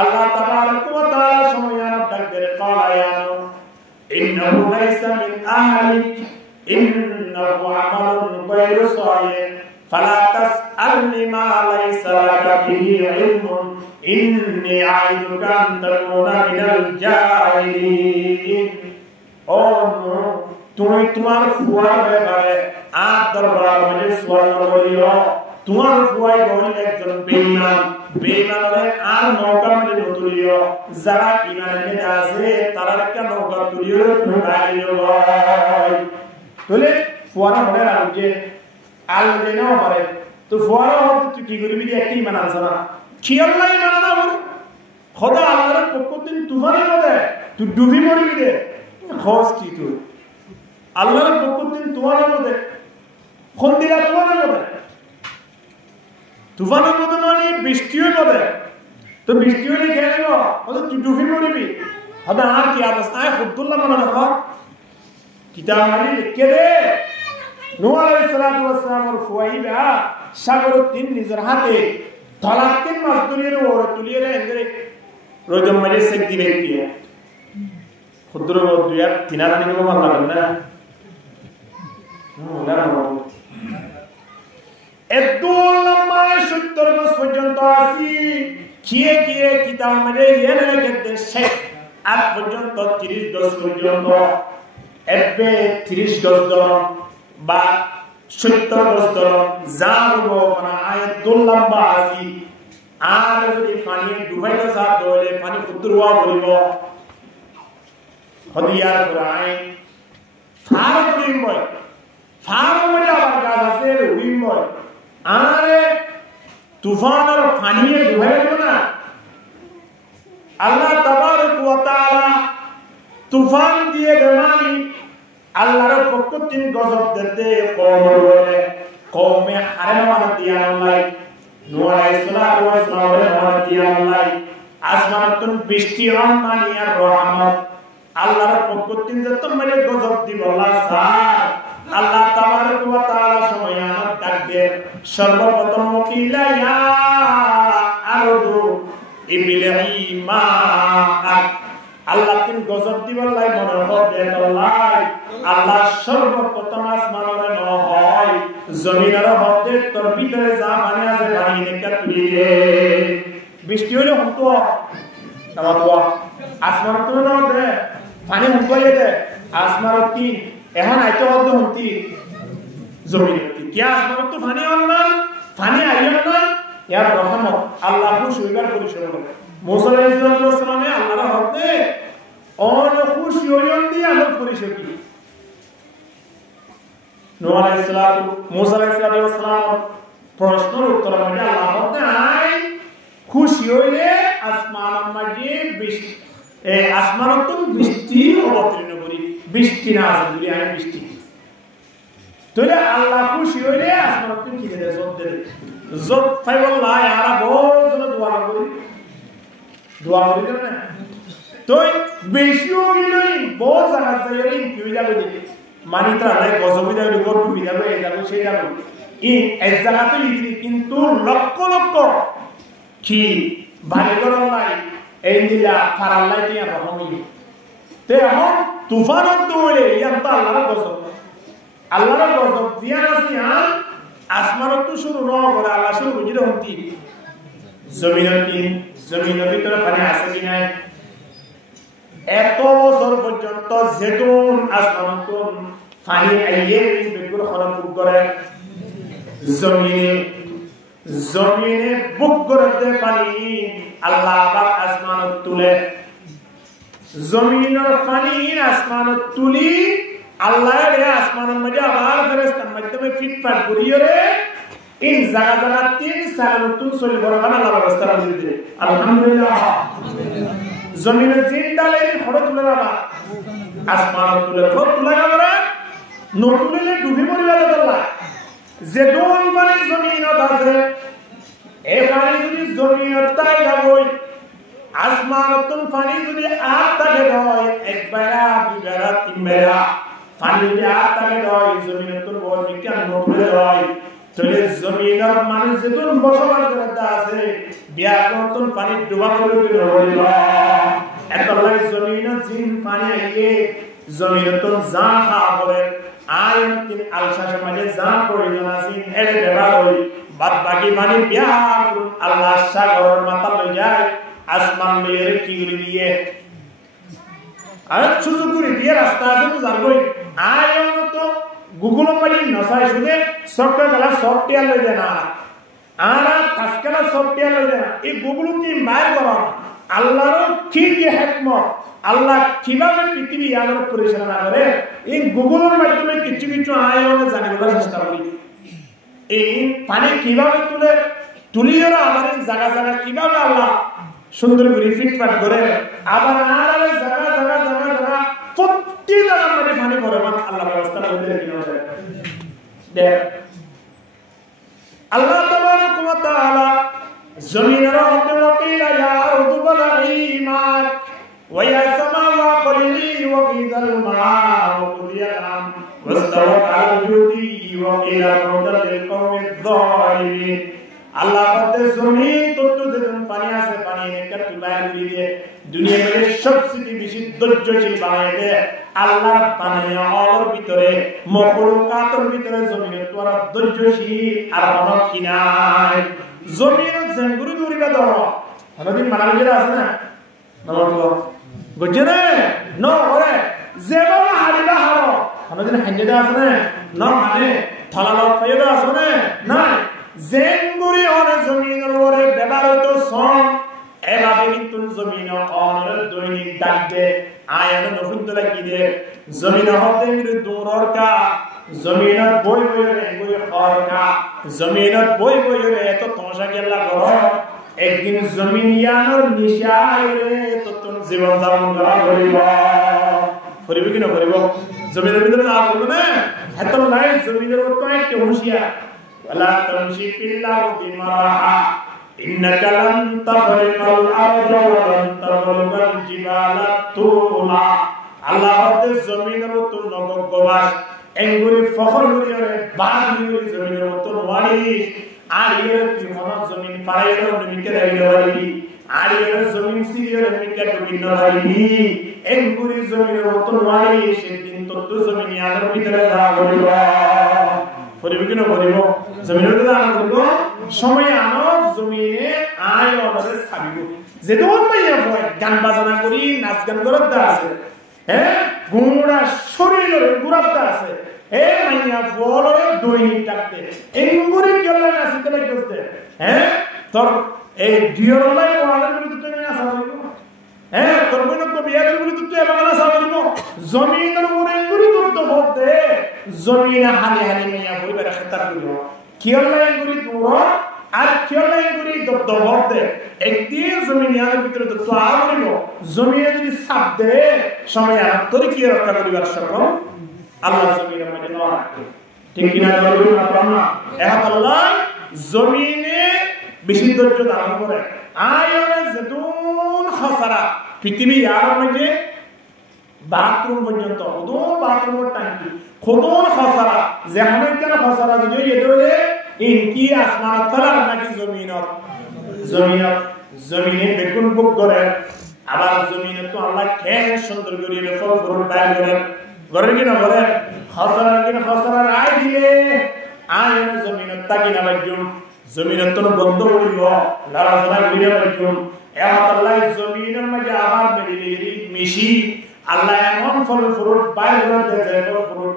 আল্লাহ তাবারক ওয়া তাআলা সময়ান ডাকে قال يا نوح انه ليس من اهلك انه عمل غير صالح فلا تسألني ما ليس لك به علم ইন্নী আইদুকা আন তাকুনা মিনাল জাহিলিন। ও তুমি তোমার ফুয়ার ব্যাপারে আর দরবার মধ্যে স্বর্ণ করিও, তোমার ফুয়াই বলি একজন বেঈমান, বেঈমান হলে আর নৌকা মধ্যে তুলিও, যারা ঈমান এনেছে আছে তারা একটা নৌকা তুলিও তুমি বাইরে হয়। তাহলে ফুয়ারা মনে রাখবে আল্লাহ যেন পারে তো ফুয়ারা হতে তুই কি করবি একটি ঈমান আনছ না কি আল্লাহ ঈমান আনা বল খোদা আল্লাহর পক্ষ থেকে তুফানের মধ্যে তুই ডুবি মরবি দে খোঁজ কি তুই আল্লাহর পক্ষ থেকে তুফানের মধ্যে কোন দিলা তুফানের মধ্যে তুফানের মধ্যে মানে বৃষ্টির মধ্যে তো বৃষ্টি হলে খেয়ে নেব হয়তো তুই ডুবি মরবি হয়তো আর কি অবস্থা আব্দুল্লাহ মনে রাখো কিতাব মানে লিখে দে নূহ আলাইহিস সালাতু ওয়াস সালামের ফুয়াইবা সাগরের তিন নিজের হাতে ধলাতেন মাছ তুলিয়ে ওরে তুলিয়ে এনে রোজম মাঝে সেক দিবে দিয়ে ক্ষুদ্র দুই আর তিন আর আনি ভালো লাগবে না এত লম্বা 70 বছর পর্যন্ত আসি খিয়ে খিয়ে কিতাব মাঝে এনে রেখে শেখ আজ পর্যন্ত 30 গজ পর্যন্ত এবে 30 গজ ধরন বা 70 গজ ধরন যা হবো মানে এত লম্বা আসি আর যদি পানি ডুবাইতে সাথ দলে পানি ফুটুয়া বলিব হদিয়ার পুরাই ফার করিম বল ফার মধ্যে আবার গাছ আছে রুইম বল আরে তুফানের পানি ডুবাইব না আল্লাহ তাবারক ওয়া তাআলা তুফান দিয়ে দেমানি আল্লাহর পক্ষ থেকে গজব দিতে কওম বলে কওমে হারাম দিয়া আল্লাহ নূহ আলাইহিস সালাতু ওয়াস সালামের নাম দিয়া আল্লাহ আসমানতুন বৃষ্টি রহমানি আর রহমত আল্লাহর পক্ষ থেকে যত মেরে গজব দিব আল্লাহ স্যার আল্লাহ তাবারক ওয়া তাআলা সময় আমার ডাকবে সর্বপ্রথম কিলা ইয়া আরদু ইবলিহি মা আল্লাহ তিন গজব দিব আল্লাহ মনে হবে আল্লাহ আল্লাহ সর্বপ্রথম আসমানের ন হয় জমিনের মধ্যে তোর ভিতরে যা পানি আছে পানি নেকা তুলিয়ে বৃষ্টি হলে হতো আমার তো আসমান তো না দে পানি হয়ে দে আসমান কি এখন আইতো হতো হতি জমিন কি আসমান তো পানি আননা পানি আইলো না ইয়ার রহমত আল্লাহ সুইগার পরিশোধ করে মুসা আলাইহিস সালামে আল্লাহর হতে অন খুশি হইন দিয়ে আল্লাহ পরিশোধ কি নূহ আলাইহিস সালাম মুসা আলাইহিস সালাম প্রশ্নের উত্তর মানে আল্লাহ হতে আই খুশি হইলে আসমানের মাঝে বৃষ্টি আসমানত বৃষ্টি অবতীর্ণ করি বৃষ্টি না আছে যদি আমি বৃষ্টি তাহলে আল্লাহ খুশি হইলে আসমানত কি দেয় জব দেয় জব ফাইবল্লাহ আর বহুত জন দোয়া করি না তো বেশি হইলে বহুত জায়গা যাই কি হই যাবে দেখি মানিতা নাই গজব হই যাবে গরু হই যাবে এই যাবে সেই যাবে এই এক জায়গাতে লিখি কিন্তু লক্ষ লক্ষ কি ভালো করন নাই এই দিলা ফারাল্লাই দিয়া রহমি তে এখন তুফানত দৌড়ে ইয়ান্তা আল্লাহর গজব দিয়া আছে আর আসমানত তো শুরু ন করে আল্লাহ শুরু বুঝিরে হতি জমিনের ভিতরে পানি আছে কি নাই এত বছর পর্যন্ত যেতুন আসমানত পানি আইয়ে বিলকুল খরম করে জমিনে বুক করতে পানি আল্লাহ আবার আসমানত তুলে জমিনের পানি আসমানত তুলি আল্লাহ রে আসমানের মধ্যে আবার ফেরেশতার মাধ্যমে ফিটফাট করিয়ে রে এই জায়গা জায়গা 3 সাল নতুন চলে বড় আল্লাহ ব্যবস্থা করে দিতে আলহামদুলিল্লাহ জমিনে জিন্দালে খড় তুলে বাবা আসমানত তুলে খড় তুলে বাবা নতুলে ডুবি মরিলা আল্লাহ যে দোন পানি জমিনত আছে এই পানি যদি জমিনত তাই যাবই আসমানতুন পানি যদি আট থাকে হয় একবার দুইবার তিনবার পানি যদি আট থাকে হয় জমিনতুন বড় বিজ্ঞান নতুলে হয় তাহলে জমিনের মানুষ যেতুন বসবাস করতে আছে বিয়াকতুন পানি ডুবা করে রইল এত লাগে জমিনের জিন পানি আইয়ে জমিনতুন যা খাবে আয়তিন আলসা সমাজে যা প্রয়োজন আছে এর ব্যবহার হই বাদ বাকি পানি বিয়াকুল আল্লাহ সাগরের মাথা লই যায় আসমান লইয়ে কি করে দিয়ে আর সুযোগ করে দিয়ে রাস্তা আছে তো যাবই আয়ন তো গুগল মারি নসাই শুনে সফটওয়্যার সফটওয়্যার লই দেনা আর কাজকালা সফটওয়্যার লই দেনা এই গুগল কি মার করা আল্লাহর কি যে হিকমত আল্লাহ কিভাবে পৃথিবী আলোর পরিচালনা করে এই গুগলের মাধ্যমে কিছু কিছু আয়নে জানিবার চেষ্টা করি এই পানি কিভাবে তুলিওরা আমাদের জায়গা জায়গা কিভাবে আল্লাহ সুন্দর করে ফিটফাট করে আবার আর জায়গা জায়গা জায়গা জায়গা প্রতি জায়গার মধ্যে পানি পড়ে আল্লাহ ব্যবস্থা করে দেখ আল্লাহ তাবারাক ওয়া তাআলা জমিনের মধ্যে ওয়াকিলা ইয়া আরদু বলাঈ মাক ওয়া ইয়া সামাওয়া কলিলি ওয়া কিদাল মাউ কুদিয়াল আম ওয়াস্তাওয়াত আলা জুদি ওয়া কিলা রুদাল লিলকওমিয যালিমিন আল্লাহ বলতে জমিন তত যেমন পানি আছে পানি একটা তুলায় দিয়ে দুনিয়ার সবচেয়ে বেশি ধৈর্যশীল বানায় দেয় আল্লাহ বানায় অলর ভিতরে মখলুকাতের ভিতরে জমিনের তোরা ধৈর্যশীল আর কোনো কি নাই জমিন জঙ্গুরি দূরিবা দাও আমাদের মানালিরা আছে না নমস্কার গজরে ন ওরে যেভাবে হারিবা হারো আমাদের হাঞ্জেদা আছে না ন মানে থালালা ফায়দা আছে না না জেনগুরি অনে জমিনের উপরে ব্যবহৃত সম এভাবে কিন্তু জমিন অনের দৈনিক ডাকবে আয়ান নফুত লাগি দে জমিন হতে দূরর কা জমিনত বই বইরে গুরি খরকা জমিনত বই বইরে এত তমসা গেলা করো একদিন জমিন ইয়ানোর নিশাইরে তো তোর জীবন যাপন করা করিব করিব কি না করিব জমিনের ভিতরে না করব না এত নাই জমিনের উপর একটা হুঁশিয়ার ولا تمشي في الأرض مرحا إنك لن تخرق الأرض ولن تبلغ الجبال طولا الله হতে জমিনের মতো নগগবাস এঙ্গুরি ফখর করিরে বাগিরি জমিনের মতো ওয়ারিস আরিয়ে জীবন জমিন পায়রো নিমিকে রাইলি আরিয়ে জমিন সিরিয়ে নিমিকে টুকিনো রাইলি এঙ্গুরি জমিনের মতো ওয়ারিস সেদিন তো জমিন ইয়ার ভিতরে যা করিব পরিবেকিন করিব জমিনের কথা করব সময় আনো জমিনে আয় অনরে ছাবিব যেদন মাইয়া হয় গান বাজনা করি নাচ গান করত আছে হ্যাঁ গুড়া শরীরের গুড়াত আছে এ মাইয়া বলরে দৈনিক ডাকতে এঙ্গুরি কেলা নাচিতে লাগতে হ্যাঁ তোর এই ডিওরলাই ওয়ালের বিরুদ্ধে তুমি না সাবিব হ্যাঁ তোর বইন তো বিয়াদের বিরুদ্ধে তুই এবারে সাবিব জমিনের উপরে এঙ্গুরি করতে বলতে জমিনে হানি হানি মাইয়া বইবারে খেতার করিব কিয়লাই গুরি দূর আর কিয়লাই গুরি দবদবতে একদিন জমিনিয়ার ভিতরে তো আবরিব জমিনে যদি সাপ দে সময় আর তোরে কি রক্ষা করিবার সক্ষম আল্লাহ জমিনের মধ্যে না ঠিক কিনা বলুন আপনারা এক আল্লাহ জমিনে বেশি ধৈর্য ধারণ করে আয়রে যেতুন খসারা পৃথিবী আর মধ্যে বাথরুম পর্যন্ত ওদো বাথরুমের টাঙ্কি খোদন খসারা যেখানে কেন খসারা যদি এদরে ইনকি আসমান তলার নাকি জমিনে বেগুন বুক করে আবার জমিনে তো আল্লাহ খেয়ে সুন্দর করে ফল ফুল বাইর করে করে কি না বলে খসারা রায় দিলে আয়ন জমিনে তাকি না বাজুম জমিনে তো বন্ধ হইব লারাজনা ঘুরে বাজুম আল্লাহ জমিনের মাঝে আবার মেরিলি মিশি আল্লাহ এমন ফল ফুল বাইর করে দেয় ফল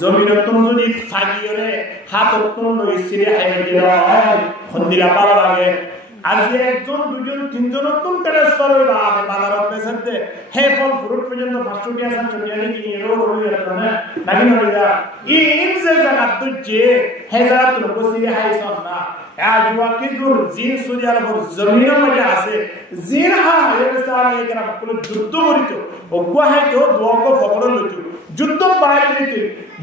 জমিনের তুমি যদি ফাগিয়রে হাতত কোন ইসিরে হাইবে দিলা খন্দিলা পালা লাগে আজ একজন দুজন তিনজন কোন ট্রান্সফার হইবা বাজারত পেছতে হে ফল ফ্রুট পর্যন্ত 500 টাকা 700 টাকা কি এরো হইবে না নাকি না ইন যে জায়গা দুজে হে জায়গা তো বসিয়ে হাইছস না আজওয়া কিজুর জিন সুরিয়ার উপর জমিনের মধ্যে আছে জিন হা এরসালে একরা কোন যুদ্ধ করিত ওগুয়া হাইতো দোগো ফকড় লইতো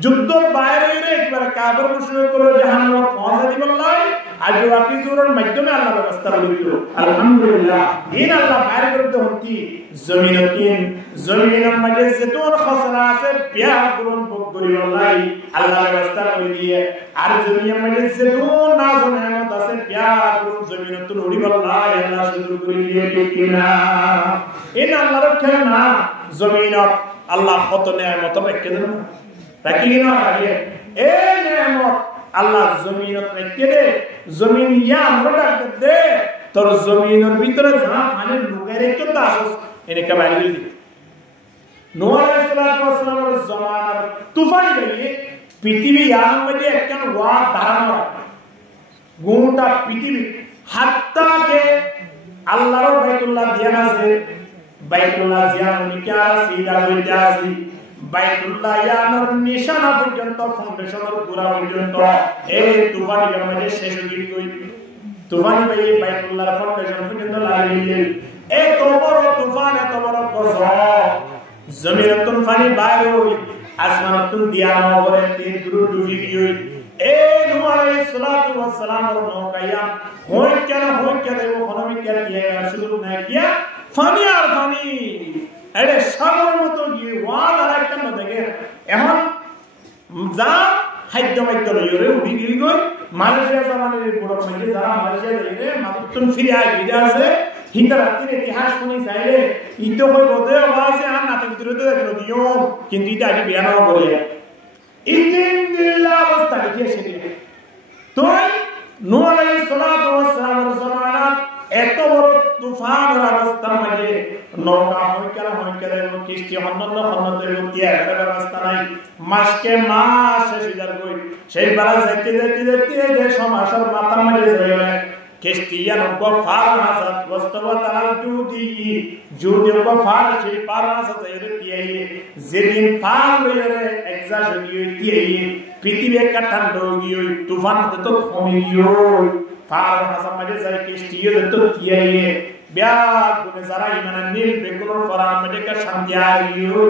যুদ্ধ বাইরে একবার কাফের মুশরিক করে জাহান্নামে পৌঁছে দিবল্লাই আজওয়া কিজুরের মাধ্যমে আল্লাহ ব্যবস্থা করিল আলহামদুলিল্লাহ ইন আল্লাহ বাইরে করতে হতি জমিনের মধ্যে যেতন খসরা আছে বিয়া গুণ ভোগ করিবল্লাই আল্লাহ ব্যবস্থা করে দিয়ে আর জমিনের মধ্যে যেতন নাজ নেমত আছে বিয়া গুণ জমিনত উড়িবল্লাই আল্লাহ সুদূর করে দিয়ে ঠিক কিনা ইন আল্লাহর খেলনা জমিনত আল্লাহ কত নেয়ামত রেখে দেন রাখি না আগে এই নেয়ামত আল্লাহ জমিনত রেখে দে জমিন ইয়া আমরা ডাক দে তোর জমিনের ভিতরে যা পানি লুকায় রেখে তো আসস এনে কে বাইরে দিই নূহ আলাইহিস সালামের জমানার তুফান গিয়ে পৃথিবী ইয়ার মধ্যে একটা ওয়া দাঁড়ানো গোটা পৃথিবী হাত্তাকে আল্লাহর বাইতুল্লাহ দিয়া আছে বাইতুল্লাহ জিয়ারনি কিয়া সিদা হইতে আছে বাইতুল্লাহ ইয়ানোর নিশানা পর্যন্ত ফাউন্ডেশনের পুরা পর্যন্ত এই তুফানের মধ্যে শেষ হয়ে গই তুফান ভাই বাইতুল্লাহর ফাউন্ডেশন পর্যন্ত লাগিয়ে এই তো বড় তুফান এত বড় গজব জমিনতুন পানি বাইরে হই আসমানতুন দিয়ানো করে তিন গুরু ডুবি গই এই নূহ আলাইহিস সালাতু ওয়াস সালামের নৌকায়া হই কেন ইকোনমিক দিয়া শুরু না কিয়া পানি আর পানি এরে সাগরের মতো গিয়ে ওয়াল আর একটা দেখে এখন যা খাদ্য মাদ্য লইরে উঠি গিয়ে গই মালয়েশিয়া জামানের বড় মধ্যে যারা মালয়েশিয়া যাইরে মাতুন ফিরে আইডা আছে হিন্দা রাতের ইতিহাস শুনি চাইলে ইতো কই বদে আছে আর নাতে ভিতরে তো দেখো দিও কিন্তু এটা আগে বিয়ান করে ইতিন দিল্লা অবস্থা দেখে সেদিন তো নূহ আলাইহিস সালাতু ওয়াস সালামের জামানাত এত বড় তুফানের অবস্থার মধ্যে নৌকা হইকারে কিস্তি হন্নদের লোকিয়া একটা ব্যবস্থা নাই মাসকে মাস শেষিদার কই সেই বেলা যেতে যে সমাসের মাথার মধ্যে যাইবে কিস্তিয়া নৌকা ফার হাসাত বস্তবা তার জুদি ফার সেই পার হাসাত যাইবে যেদিন ফার লইরে এক্সাক্ট গিয়ে পৃথিবী একটা ঠান্ডা গিয়ে তুফান তো কমে গিয়ে ফার হাসাত মধ্যে যাই কিস্তিয়া তো কিয়ে বিয়ার গুনে যারা ইমানের নীল বেগুলোর ফরার মধ্যে শান্তি আইও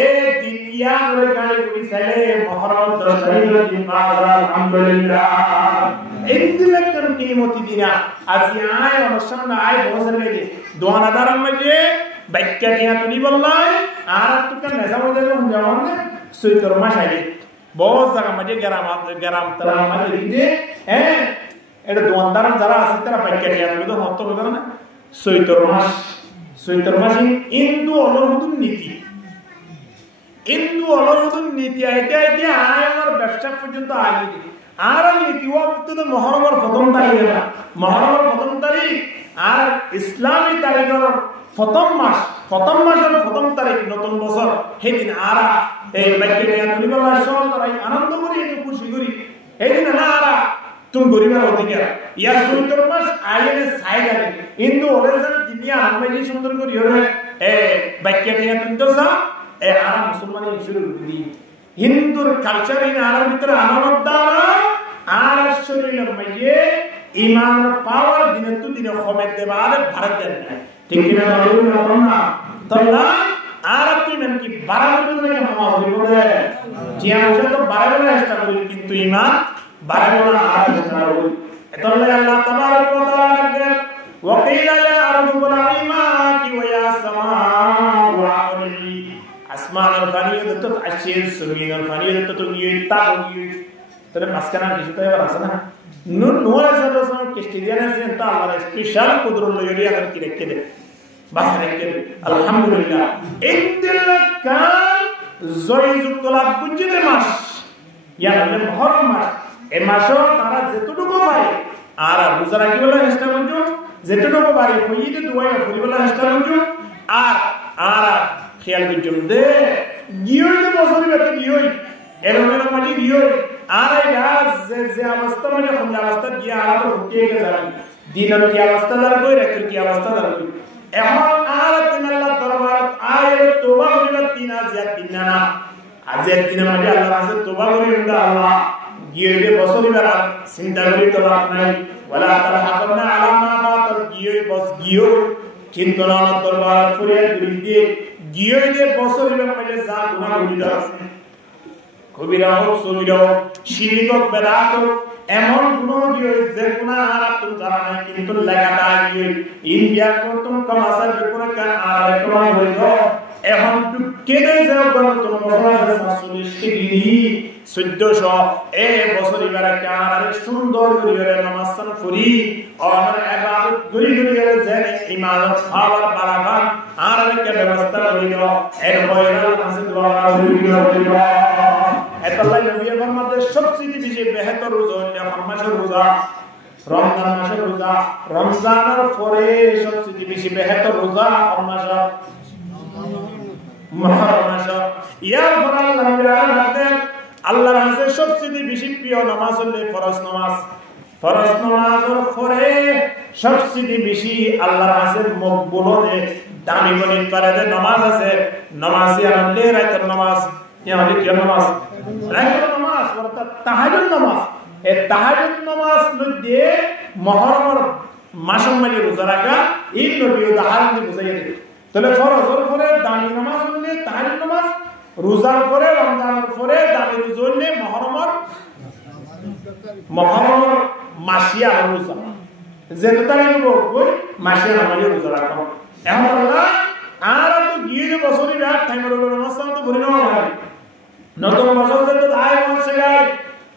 এ দিনিয়া নরে গালি গুলি সালে মহরম 10 তারিখের দিন আলহামদুলিল্লাহ এই দিলে কোন কিমতি দিনা আজি আয় অনুষ্ঠান আয় বছর গেছে 2000 এর মধ্যে বাইক্কা দিয়া তুলি বললাই আর তুকে নেজামো দেব যেমন সুইতর মাস আগে বহুত জায়গা মধ্যে গ্রাম তারা মধ্যে দিতে হ্যাঁ এটা 2000 যারা আছে তারা বাইক্কা দিয়া তুলি তো হতো হবে না চৈতর মাস হিন্দু অলরহুদুন নীতি আইতে আয় আমার ব্যবসা পর্যন্ত আগে আর নীতি তো মহরমের প্রথম তারিখ আর ইসলামী তারিখের প্রথম মাসের প্রথম তারিখ নতুন বছর সেদিন আর এই আনন্দ করি একটু খুশি করি সেদিন না আর तुम गरीबा होते क्या या सुंदर मास आये ने साइड आले हिंदू ओरिजिनल दुनिया हमें जी सुंदर को रियो है ए बाक्य दिया तुम तो सा ए आरा मुसलमान शुरू दी हिंदू कल्चर इन आरा भीतर अनवद्दारा आरा शरीर में ईमान पावर दिन खमेत दे बाद भारत दे ठीक है ना तल्ला आरा तीन की 12 दिन में हम हो बोले जिया मुझे तो 12 दिन ऐसा बोली किंतु ईमान बारहवां आयत सुनाओ तल्ला अल्लाह तबारक व तआला के वकील या अरब बलाइमा की वया समा वाली आसमान और फनीद तो अशीर सुमीन और फनीद तो ये तागी तेरे मस्कना किसी तो यार आसना नूर ऐसा किस्तियाने से ता हमारा स्पेशल कुदरत लोरी अगर की रखे दे बस रखे अल्हम्दुलिल्लाह इन दिल का जोइजुल तलाब बुझदे मास या मुहर्रम मास এই মাসে তারা যেটুকু পারে আর রোজা রাখিবলা চেষ্টা করছো যেটুকু পারে কইতে দুয়াই করিবলা চেষ্টা করছো আর খেয়াল করছো দে গিয়ইতে বছরে বেতে গিয়ই এরমের মাঝে গিয়ই আর এই গাছ যে অবস্থা মানে কোন অবস্থা গিয়া আর হুকিয়ে গেছে দিনের কি অবস্থা দাঁড় কই রাতের কি অবস্থা দাঁড় কই এখন আর তিন আল্লাহ দরবার আয় তোবা করিবা তিন আজিয়াত দিন না আজিয়াত দিনের মাঝে আল্লাহর কাছে তোবা করিবা আল্লাহ গিয়ে বছরই বেলা চিন্তা করি তো লাভ নাই ওয়ালা তালহাকুনা আলা মা বাতাল গিয়ে কিন্তু আল্লাহ দরবার ফরিয়াদ করি দিয়ে গিয়ে বছরই বেলা যা গুনাহ করিল আছে কবিরা হোক সগীরা হোক শিরক হোক বেদাত হোক এমন গুনাহ দিয়ে যে গুনাহ আর তুমি জানা নাই কিন্তু লাগাতা গিয়ে ইন্ডিয়া করতুম কমাসার বিপরীত কান আর কোন হইল এখন তো কেনে যাও গত বছর 47 ডিগ্রি 1400 এ বছরই বেড়া আর সুন্দর করে নামাজ ফুরি আর ইবাদত করি যেন ইমানত পাওয়ার বারাকাত আর একটা ব্যবস্থা হইল এর বয়রা আছে দোয়া করিল এতলাই নবী ফরমাতে সবচেয়ে বেশি বেহতর রোজা হলো মাসের রোজা রমজান মাসের রোজা রমজানের পরে সবচেয়ে বেশি বেহতর রোজা মাসের মুহররম মাস ইয়ার পরে আল্লাহর কাছে সবচেয়ে বেশি প্রিয় নামাজ হলো ফরজ নামাজ ফরজ নামাজের পরে সবচেয়ে বেশি আল্লাহর কাছে মকবুল হতে দামি গণিত করে যে নামাজ আছে নামাজি আনলে রাতের নামাজ ইয়ানি কি নামাজ রাতের নামাজ অর্থাৎ তাহাজ্জুদ নামাজ এই তাহাজ্জুদ নামাজ মধ্যে মুহররমের মাসের মাঝে রোজা রাখা এই নবী উদাহরণ দিয়ে বুঝাইয়া দিল তাহলে ফরজের পরে দামি নামাজ হলে তাহাজ্জুদ নামাজ রোজার পরে রমজানের পরে দামি রোজা হলে মুহররমের মাসিয়া রোজা যেটা তারিখ বই মাসিয়া নামাজে রোজা রাখো এখন আল্লাহ আর তো গিয়ে যে বছরই রাত টাইমের নামাজটা তো ঘুরে নেওয়া হয় নতুন বছর যেতে আয় বলছে গাই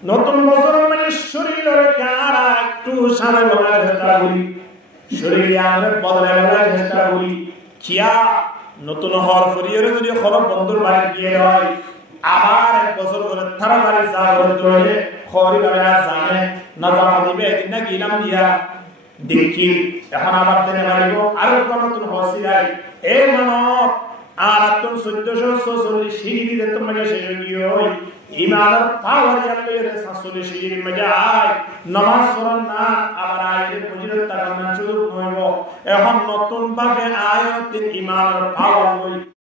নতুন বছর মানে শরীরের কারা একটু সামনে বলার চেষ্টা করি শরীরে আমরা বদলে বলার চেষ্টা করি কিয়া নতুন হওয়ার ফরিয়ের যদি খবর বন্ধুর বাড়ি গিয়ে হয় আবার এক বছর করে তাড়াতাড়ি যা করতে হলে খবরই বাড়া জানে না জানা দিবে একদিন না গিলাম দিয়া দেখি এখন আবার তেনে মারিব আরো নতুন হসিরাই এই মানব আর তোর 1446 সিঁড়ি দিতে তোমাকে শেষ গিয়ে হই ইমানের পাওয়ার জানলে 47 সিঁড়ি মজা আয় নামাজ পড়ন না আবার আইলে ফজিলত তার নাম শুরু হইব এখন নতুন ভাবে আয়াত ইমানের পাওয়ার হই